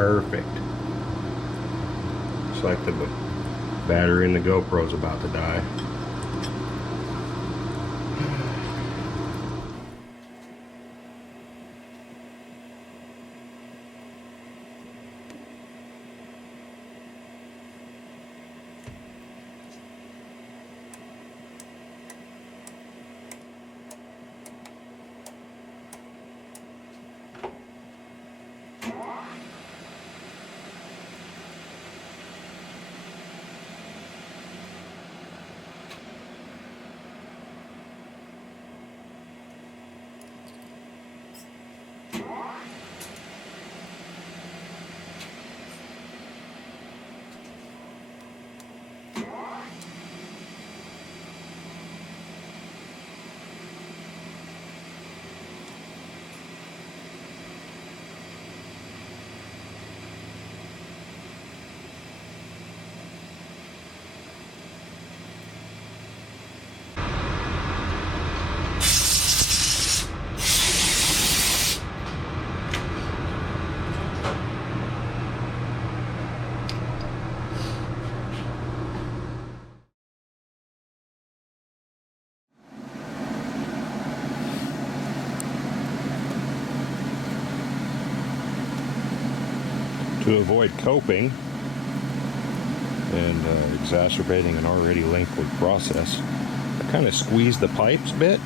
Perfect. It's like the battery in the GoPro's about to die. To avoid coping and exacerbating an already lengthy process, I kind of squeeze the pipes a bit.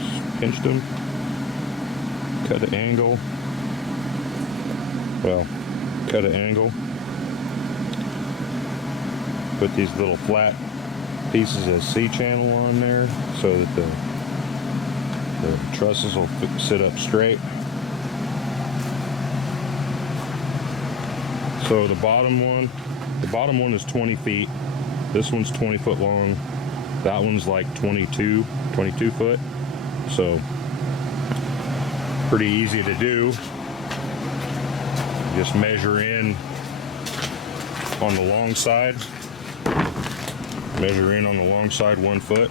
Just pinched them, cut an angle. Well, cut an angle. Put these little flat pieces of C-channel on there so that the trusses will sit up straight. So the bottom one is 20 feet. This one's 20 foot long. That one's like 22 foot. So pretty easy to do. Just measure in on the long side. Measure in on the long side 1 foot.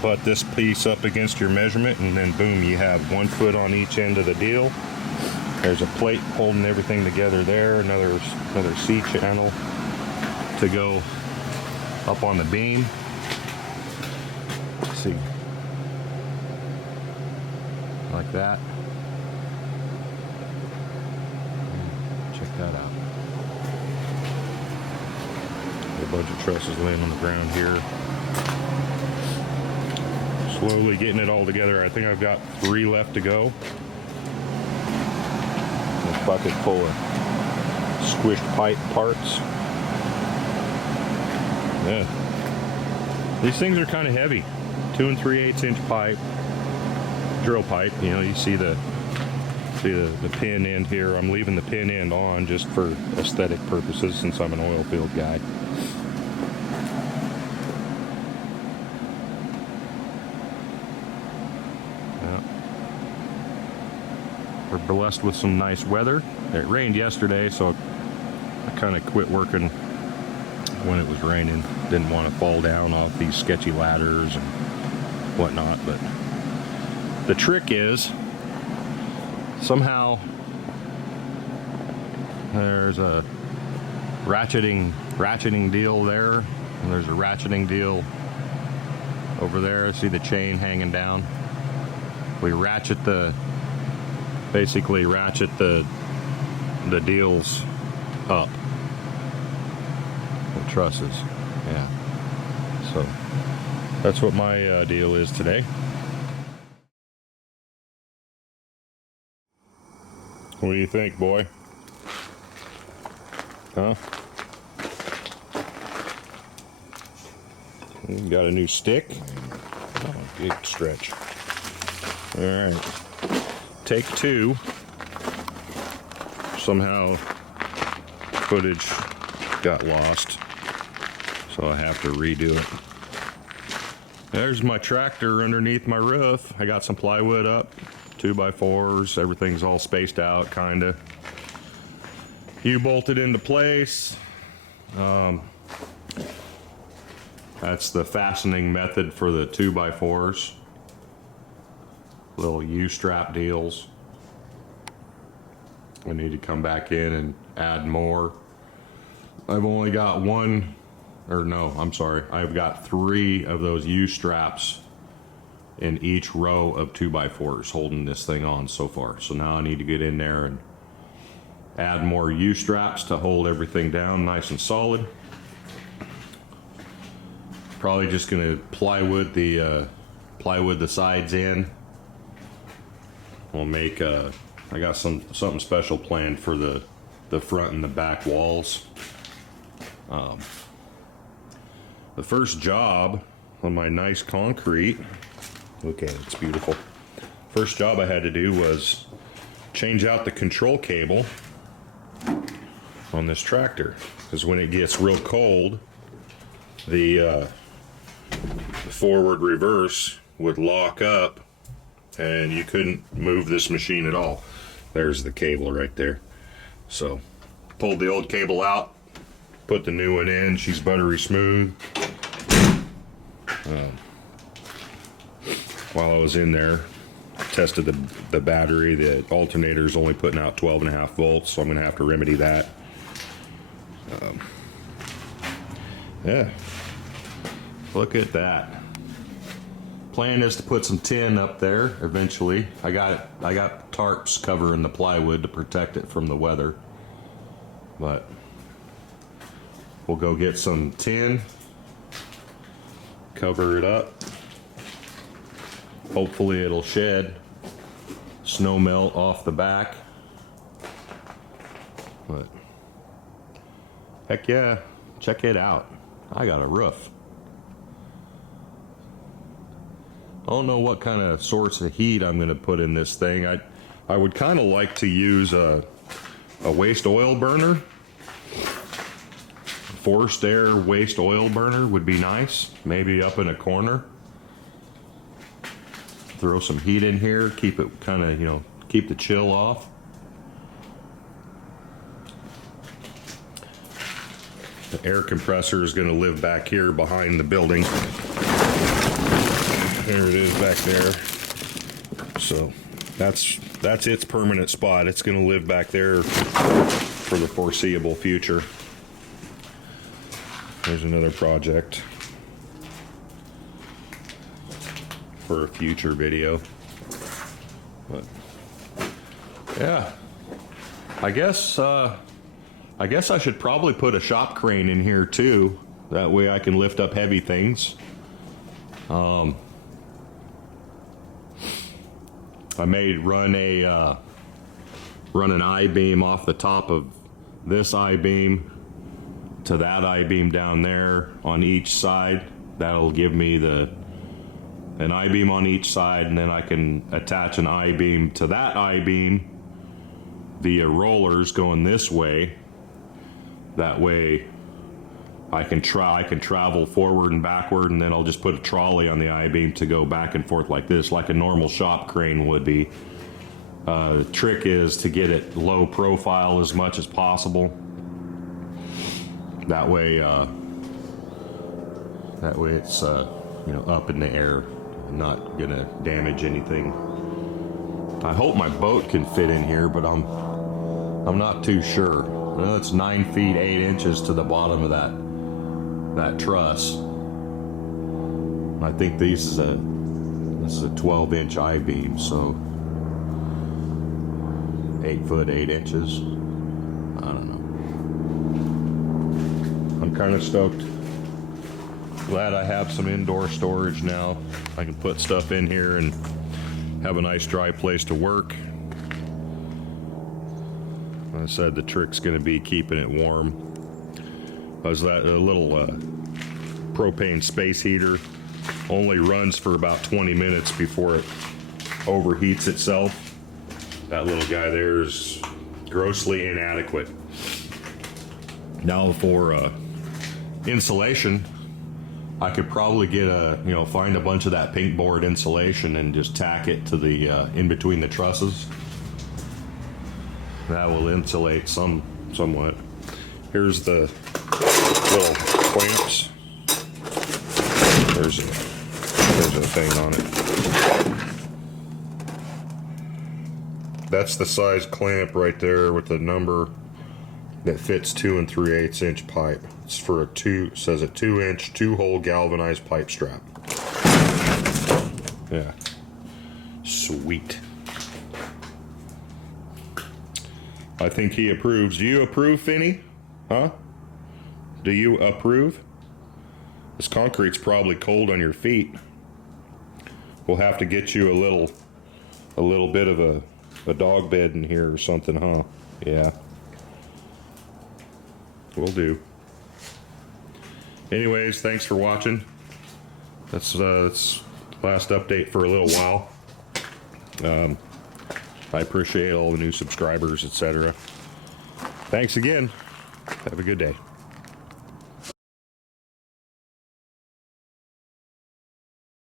Butt this piece up against your measurement, and then boom, you have 1 foot on each end of the deal. There's a plate holding everything together there, another C-channel to go up on the beam. Let's see, like that. Check that out. A bunch of trusses laying on the ground here. Slowly getting it all together. I think I've got 3 left to go. Bucket full of squished pipe parts. Yeah, these things are kind of heavy. 2 3/8 inch pipe, drill pipe. You know, you see the pin end here. I'm leaving the pin end on just for aesthetic purposes since I'm an oil field guy. We're blessed with some nice weather. It rained yesterday, so I kind of quit working when it was raining. Didn't want to fall down off these sketchy ladders and whatnot. But the trick is, somehow there's a ratcheting deal there, and there's a ratcheting deal over there. See the chain hanging down? We basically ratchet the deals up, the trusses. Yeah, so that's what my deal is today. What do you think, boy? Huh? You got a new stick? Oh, big stretch. All right. Take 2. Somehow footage got lost, so I have to redo it. There's my tractor underneath my roof. I got some plywood up, 2x4s, everything's all spaced out, kinda. U-bolted into place. That's the fastening method for the 2x4s. Little U-strap deals. I need to come back in and add more. I've only got one, or no, I'm sorry. I've got 3 of those U-straps in each row of 2x4s holding this thing on so far. So now I need to get in there and add more U-straps to hold everything down nice and solid. Probably just gonna plywood the sides in. We'll make I got something special planned for the front and the back walls. The first job on my nice concrete, look at it, it's beautiful. First job I had to do was change out the control cable on this tractor, because when it gets real cold, the forward reverse would lock up and you couldn't move this machine at all. There's the cable right there. So pulled the old cable out, put the new one in. She's buttery smooth. While I was in there, tested the battery. The alternator is only putting out 12.5 volts, so I'm gonna have to remedy that. Yeah, look at that. Plan is to put some tin up there eventually. I got tarps covering the plywood to protect it from the weather, but we'll go get some tin, cover it up. Hopefully it'll shed snow melt off the back. But heck yeah, check it out. I got a roof. I don't know what kind of source of heat I'm going to put in this thing. I would kind of like to use a waste oil burner. Forced air waste oil burner would be nice. Maybe up in a corner. Throw some heat in here, keep it kind of, keep the chill off. The air compressor is going to live back here behind the building. There it is back there. So that's its permanent spot. It's going to live back there for the foreseeable future. There's another project for a future video. But yeah, I guess I should probably put a shop crane in here too. That way I can lift up heavy things. I may run an I-beam off the top of this I-beam to that I-beam down there on each side. That'll give me an I-beam on each side, and then I can attach an I-beam to that I-beam via rollers going this way. That way I can travel forward and backward, and then I'll just put a trolley on the I-beam to go back and forth like this, like a normal shop crane would be. The trick is to get it low profile as much as possible. That way it's up in the air, not gonna damage anything. I hope my boat can fit in here, but I'm not too sure. I know it's 9 feet 8 inches to the bottom of that truss. I think this is a 12-inch I-beam, so 8 foot 8 inches. I don't know. I'm kind of stoked. Glad I have some indoor storage now. I can put stuff in here and have a nice dry place to work. Like I said, the trick's going to be keeping it warm. As that a little propane space heater only runs for about 20 minutes before it overheats itself. That little guy there is grossly inadequate. Now for insulation, I could probably get find a bunch of that pink board insulation and just tack it to the in between the trusses. That will insulate somewhat. Here's the little clamps. There's a thing on it. That's the size clamp right there with the number that fits 2 3/8 inch pipe. It's for says a 2-inch 2-hole galvanized pipe strap. Yeah. Sweet. I think he approves. Do you approve, Finney? Huh? Do you approve? This concrete's probably cold on your feet. We'll have to get you a little bit of a dog bed in here or something, huh? Yeah. Will do. Anyways, thanks for watching. That's last update for a little while. I appreciate all the new subscribers, etc. Thanks again. Have a good day.